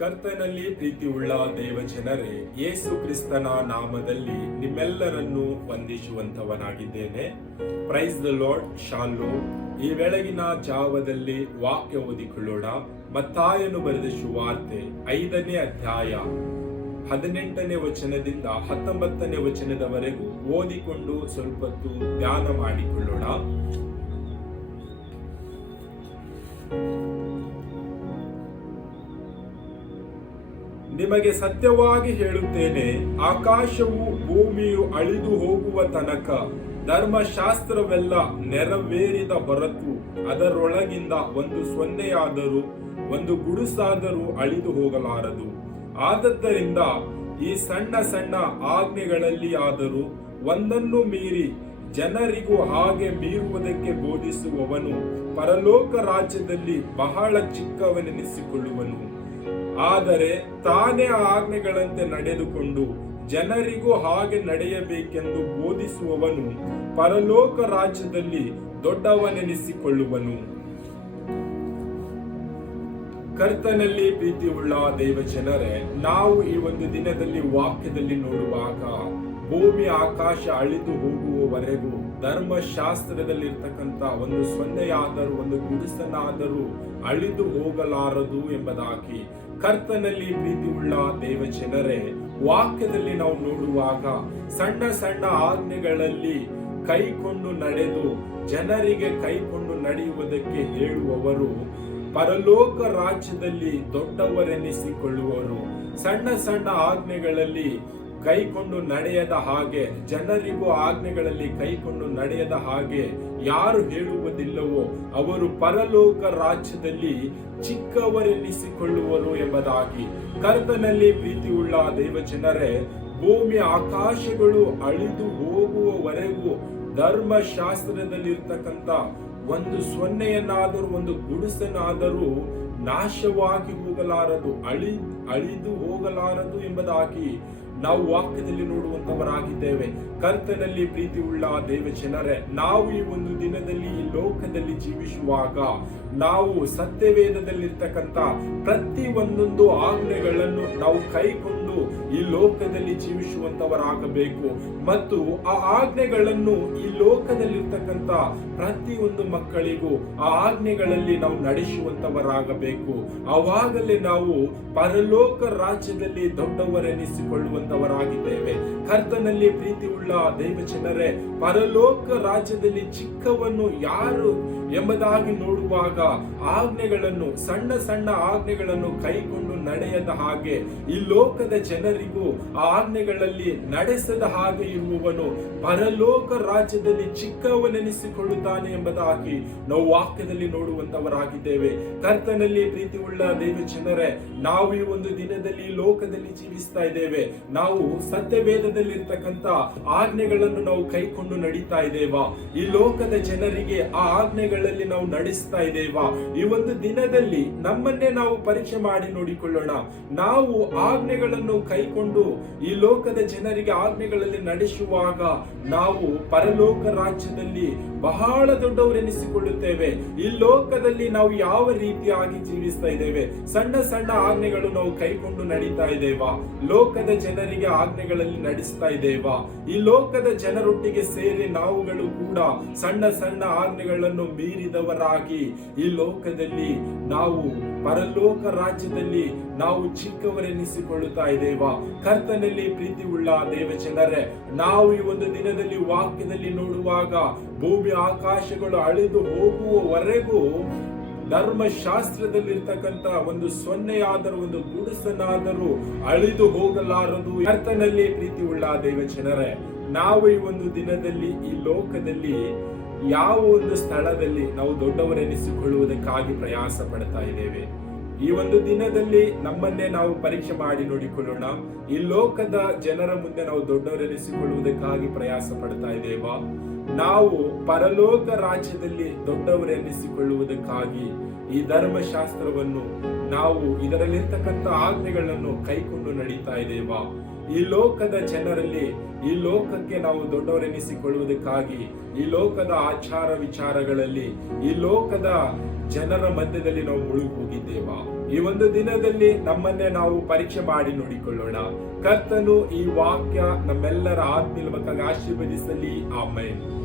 ಕರ್ತನಲ್ಲಿ ಪ್ರೀತಿ ಉಳ್ಳ ದೇವ ಜನರೇ ಯೇಸು ಕ್ರಿಸ್ತನ ನಾಮದಲ್ಲಿ ನಿಮ್ಮೆಲ್ಲರನ್ನು ವಂದಿಸುವಂತವನಾಗಿದ್ದೇನೆ ಪ್ರೈಸ್ ದ ಲಾರ್ಡ್ ಶಾಲು ಈ ಬೆಳಗಿನ ಜಾವದಲ್ಲಿ ವಾಕ್ಯ ಓದಿಕೊಳ್ಳೋಣ. ಮತ್ತಾಯನು ಬರೆದ ಶುವಾರ್ತೆ ಐದನೇ ಅಧ್ಯಾಯ ಹದಿನೆಂಟನೇ ವಚನದಿಂದ ಹತ್ತೊಂಬತ್ತನೇ ವಚನದವರೆಗೂ ಓದಿಕೊಂಡು ಸ್ವಲ್ಪ ಹೊತ್ತು ಧ್ಯಾನ ಮಾಡಿಕೊಳ್ಳೋಣ. ನಿಮಗೆ ಸತ್ಯವಾಗಿ ಹೇಳುತ್ತೇನೆ, ಆಕಾಶವು ಭೂಮಿಯು ಅಳಿದು ಹೋಗುವ ತನಕ ಧರ್ಮಶಾಸ್ತ್ರವೆಲ್ಲ ನೆರವೇರಿದ ಹೊರತು ಅದರೊಳಗಿಂದ ಒಂದು ಸೊನ್ನೆಯಾದರೂ, ಒಂದು ಗುಡುಸಾದರೂ ಅಳಿದು ಹೋಗಲಾರದು. ಆದದ್ದರಿಂದ ಈ ಸಣ್ಣ ಸಣ್ಣ ಆಜ್ಞೆಗಳಲ್ಲಿ ಆದರೂ ಒಂದನ್ನು ಮೀರಿ ಜನರಿಗೂ ಹಾಗೆ ಮೀರುವುದಕ್ಕೆ ಬೋಧಿಸುವವನು ಪರಲೋಕ ರಾಜ್ಯದಲ್ಲಿ ಬಹಳ ಚಿಕ್ಕವನೆನಿಸಿಕೊಳ್ಳುವನು. ಆದರೆ ತಾನೇ ಆಜ್ಞೆಗಳಂತೆ ನಡೆದುಕೊಂಡು ಜನರಿಗೂ ಹಾಗೆ ನಡೆಯಬೇಕೆಂದು ಬೋಧಿಸುವವನು ಪರಲೋಕ ರಾಜ್ಯದಲ್ಲಿ ದೊಡ್ಡವನೆನಿಸಿಕೊಳ್ಳುವನು. ಕರ್ತನಲ್ಲಿ ಪ್ರೀತಿ ಉಳ್ಳ ದೇವ ಜನರೇ ನಾವು ಈ ಒಂದು ದಿನದಲ್ಲಿ ವಾಕ್ಯದಲ್ಲಿ ನೋಡುವಾಗ ಭೂಮಿ ಆಕಾಶ ಅಳಿದು ಹೋಗುವವರೆಗೂ ಧರ್ಮಶಾಸ್ತ್ರದಲ್ಲಿರ್ತಕ್ಕಂಥ ಒಂದು ಸೊನ್ನೆಯಾದರೂ, ಒಂದು ಗುಡಿಸನಾದರೂ ಅಳಿದು ಹೋಗಲಾರದು ಎಂಬುದಾಗಿ ಕರ್ತನಲ್ಲಿ ಪ್ರೀತಿಯುಳ್ಳ ದೇವ ಜನರೇ ವಾಕ್ಯದಲ್ಲಿ ನಾವು ನೋಡುವಾಗ ಸಣ್ಣ ಸಣ್ಣ ಆಜ್ಞೆಗಳಲ್ಲಿ ಕೈಕೊಂಡು ನಡೆದು ಜನರಿಗೆ ಕೈಕೊಂಡು ನಡೆಯುವುದಕ್ಕೆ ಹೇಳುವವರು, ಪರಲೋಕ ರಾಜ್ಯದಲ್ಲಿ ದೊಡ್ಡವರೆನಿಸಿಕೊಳ್ಳುವರು. ಸಣ್ಣ ಸಣ್ಣ ಆಜ್ಞೆಗಳಲ್ಲಿ ಕೈಕೊಂಡು ನಡೆಯದ ಹಾಗೆ, ಜನರಿಗೂ ಆಜ್ಞೆಗಳಲ್ಲಿ ಕೈಕೊಂಡು ನಡೆಯದ ಹಾಗೆ ಯಾರು ಹೇಳುವುದಿಲ್ಲವೋ ಅವರು ಪರಲೋಕ ರಾಜ್ಯದಲ್ಲಿ ಚಿಕ್ಕವರೆನಿಸಿಕೊಳ್ಳುವರು ಎಂಬುದಾಗಿ. ಕರ್ತನಲ್ಲಿ ಪ್ರೀತಿಯುಳ್ಳ ದೇವ ಜನರೇ ಭೂಮಿ ಆಕಾಶಗಳು ಅಳಿದು ಹೋಗುವವರೆಗೂ ಧರ್ಮಶಾಸ್ತ್ರದಲ್ಲಿರ್ತಕ್ಕಂಥ ಒಂದು ಸೊನ್ನೆಯನ್ನಾದರೂ, ಒಂದು ಗುಡಿಸನಾದರೂ ನಾಶವಾಗಿ ಹೋಗಲಾರದು, ಅಳಿ, ಅಳಿದು ಹೋಗಲಾರದು ಎಂಬುದಾಗಿ ನಾವು ವಾಕ್ಯದಲ್ಲಿ ನೋಡುವಂತವರಾಗಿದ್ದೇವೆ ಕರ್ತನಲ್ಲಿ ಪ್ರೀತಿ ಉಳ್ಳ ದೇವ ಜನರೇ ನಾವು ಈ ಒಂದು ದಿನದಲ್ಲಿ ಈ ಲೋಕದಲ್ಲಿ ಜೀವಿಸುವಾಗ ನಾವು ಸತ್ಯವೇದದಲ್ಲಿರ್ತಕ್ಕಂಥ ಪ್ರತಿ ಒಂದೊಂದು ಆಜ್ಞೆಗಳನ್ನು ನಾವು ಈ ಲೋಕದಲ್ಲಿ ಜೀವಿಸುವಂತವರಾಗಬೇಕು. ಮತ್ತು ಆ ಆಜ್ಞೆಗಳನ್ನು ಈ ಲೋಕದಲ್ಲಿರ್ತಕ್ಕಂಥ ಪ್ರತಿಯೊಂದು ಮಕ್ಕಳಿಗೂ ಆ ಆಜ್ಞೆಗಳಲ್ಲಿ ನಾವು ನಡೆಸುವಂತವರಾಗಬೇಕು. ಅವಾಗಲೇ ನಾವು ಪರಲೋಕ ರಾಜ್ಯದಲ್ಲಿ ದೊಡ್ಡವರೆನಿಸಿಕೊಳ್ಳುವಂತವರಾಗಿದ್ದೇವೆ. ಕರ್ತನಲ್ಲಿ ಪ್ರೀತಿ ಉಳ್ಳ ದೈವ ಜನರೇ ಪರಲೋಕ ರಾಜ್ಯದಲ್ಲಿ ಚಿಕ್ಕವನ್ನು ಯಾರು ಎಂಬುದಾಗಿ ನೋಡುವಾಗ ಆಜ್ಞೆಗಳನ್ನು, ಸಣ್ಣ ಸಣ್ಣ ಆಜ್ಞೆಗಳನ್ನು ಕೈಕೊಂಡು ನಡೆಯದ ಹಾಗೆ ಈ ಲೋಕದ ಜನರಿಗೂ ಆ ಆಜ್ಞೆಗಳಲ್ಲಿ ನಡೆಸದ ಹಾಗೆ ಇರುವವನು ಪರಲೋಕ ರಾಜ್ಯದಲ್ಲಿ ಚಿಕ್ಕವನೆನಿಸಿಕೊಳ್ಳುತ್ತಾನೆ ಎಂಬುದಾಗಿ ನಾವು ವಾಕ್ಯದಲ್ಲಿ ನೋಡುವಂತವರಾಗಿದ್ದೇವೆ. ಕರ್ತನಲ್ಲಿ ಪ್ರೀತಿ ಉಳ್ಳ ದೇವ ಜನರೇ, ನಾವು ಈ ಒಂದು ದಿನದಲ್ಲಿ ಲೋಕದಲ್ಲಿ ಜೀವಿಸ್ತಾ ಇದ್ದೇವೆ. ನಾವು ಸತ್ಯವೇದದಲ್ಲಿ ಇರ್ತಕ್ಕಂಥ ಆಜ್ಞೆಗಳನ್ನು ನಾವು ಕೈಕೊಂಡು ನಡೀತಾ ಇದ್ದೇವಾ? ಈ ಲೋಕದ ಜನರಿಗೆ ಆ ಆಜ್ಞೆಗಳಲ್ಲಿ ನಾವು ನಡೆಸ್ತಾ ಇದ್ದೇವಾ? ಈ ಒಂದು ದಿನದಲ್ಲಿ ನಮ್ಮನ್ನೇ ನಾವು ಪರೀಕ್ಷೆ ಮಾಡಿ ನೋಡಿಕೊಳ್ಳೋಣ ನಾವು ಆಜ್ಞೆಗಳನ್ನು ಕೈಕೊಂಡು ಈ ಲೋಕದ ಜನರಿಗೆ ಆಜ್ಞೆಗಳಲ್ಲಿ ನಡೆಸುವಾಗ ನಾವು ಪರಲೋಕ ರಾಜ್ಯದಲ್ಲಿ ಬಹಳ ದೊಡ್ಡವರೆನಿಸಿಕೊಳ್ಳುತ್ತೇವೆ. ಈ ಲೋಕದಲ್ಲಿ ನಾವು ಯಾವ ರೀತಿಯಾಗಿ ಜೀವಿಸ್ತಾ ಇದ್ದೇವೆ? ಸಣ್ಣ ಸಣ್ಣ ಆಜ್ಞೆಗಳು ನಾವು ಕೈಕೊಂಡು ನಡೀತಾ ಇದ್ದೇವಾ? ಲೋಕದ ಜನರಿಗೆ ಆಜ್ಞೆಗಳಲ್ಲಿ ನಡೆಸ್ತಾ ಇದ್ದೇವಾ? ಈ ಲೋಕದ ಜನರೊಟ್ಟಿಗೆ ಸೇರಿ ನಾವುಗಳು ಕೂಡ ಸಣ್ಣ ಸಣ್ಣ ಆಜ್ಞೆಗಳನ್ನು ಮೀರಿದವರಾಗಿ ಈ ಲೋಕದಲ್ಲಿ ನಾವು ಪರಲೋಕ ರಾಜ್ಯದಲ್ಲಿ ನಾವು ಚಿಕ್ಕವರೆನಿಸಿಕೊಳ್ಳುತ್ತಾ ಇದ್ದೇವಾ? ಕರ್ತನಲ್ಲಿ ಪ್ರೀತಿ ಉಳ್ಳ ದೇವ ಜನರೇ ನಾವು ಈ ಒಂದು ದಿನದಲ್ಲಿ ವಾಕ್ಯದಲ್ಲಿ ನೋಡುವಾಗ ಭೂಮಿ ಆಕಾಶಗಳು ಅಳಿದು ಹೋಗುವವರೆಗೂ ಧರ್ಮಶಾಸ್ತ್ರದಲ್ಲಿರ್ತಕ್ಕಂತ ಒಂದು ಸೊನ್ನೆಯಾದರೂ, ಒಂದು ಗುಡಿಸನಾದರೂ ಅಳಿದು ಹೋಗಲಾರದು. ಕರ್ತನಲ್ಲಿ ಪ್ರೀತಿ ಉಳ್ಳ ದೇವ ಜನರೇ ನಾವು ಈ ಒಂದು ದಿನದಲ್ಲಿ ಈ ಲೋಕದಲ್ಲಿ ಯಾವ ಒಂದು ಸ್ಥಳದಲ್ಲಿ ನಾವು ದೊಡ್ಡವರೆನಿಸಿಕೊಳ್ಳುವುದಕ್ಕಾಗಿ ಪ್ರಯಾಸ ಪಡ್ತಾ ಇದ್ದೇವೆ. ಈ ಒಂದು ದಿನದಲ್ಲಿ ನಮ್ಮನ್ನೇ ನಾವು ಪರೀಕ್ಷೆ ಮಾಡಿ ನೋಡಿಕೊಳ್ಳೋಣ. ಈ ಲೋಕದ ಜನರ ಮುಂದೆ ನಾವು ದೊಡ್ಡವರೆನಿಸಿಕೊಳ್ಳುವುದಕ್ಕಾಗಿ ಪ್ರಯಾಸ ಪಡ್ತಾ ಇದ್ದೇವಾ. ನಾವು ಪರಲೋಕ ರಾಜ್ಯದಲ್ಲಿ ದೊಡ್ಡವರೆನಿಸಿಕೊಳ್ಳುವುದಕ್ಕಾಗಿ ಈ ಧರ್ಮಶಾಸ್ತ್ರವನ್ನು ನಾವು ಇದರಲ್ಲಿರ್ತಕ್ಕಂಥ ಆಜ್ಞೆಗಳನ್ನು ಕೈಕೊಂಡು ನಡೀತಾ ಇದ್ದೇವಾ. ಈ ಲೋಕದ ಜನರಲ್ಲಿ, ಈ ಲೋಕಕ್ಕೆ ನಾವು ದೊಡ್ಡವರೆನಿಸಿಕೊಳ್ಳುವುದಕ್ಕಾಗಿ, ಈ ಲೋಕದ ಆಚಾರ ವಿಚಾರಗಳಲ್ಲಿ, ಈ ಲೋಕದ ಜನರ ಮಧ್ಯದಲ್ಲಿ ನಾವು ಮುಳುಗಿ ಹೋಗಿದ್ದೇವಾ ಈ ಒಂದು ದಿನದಲ್ಲಿ ನಮ್ಮನ್ನೇ ನಾವು ಪರೀಕ್ಷೆ ಮಾಡಿ ನೋಡಿಕೊಳ್ಳೋಣ. ಕರ್ತನು ಈ ವಾಕ್ಯ ನಮ್ಮೆಲ್ಲರ ಆತ್ಮೀಯವಾಗಿ ಆಶೀರ್ವದಿಸಲಿ. ಆಮೇಲೆ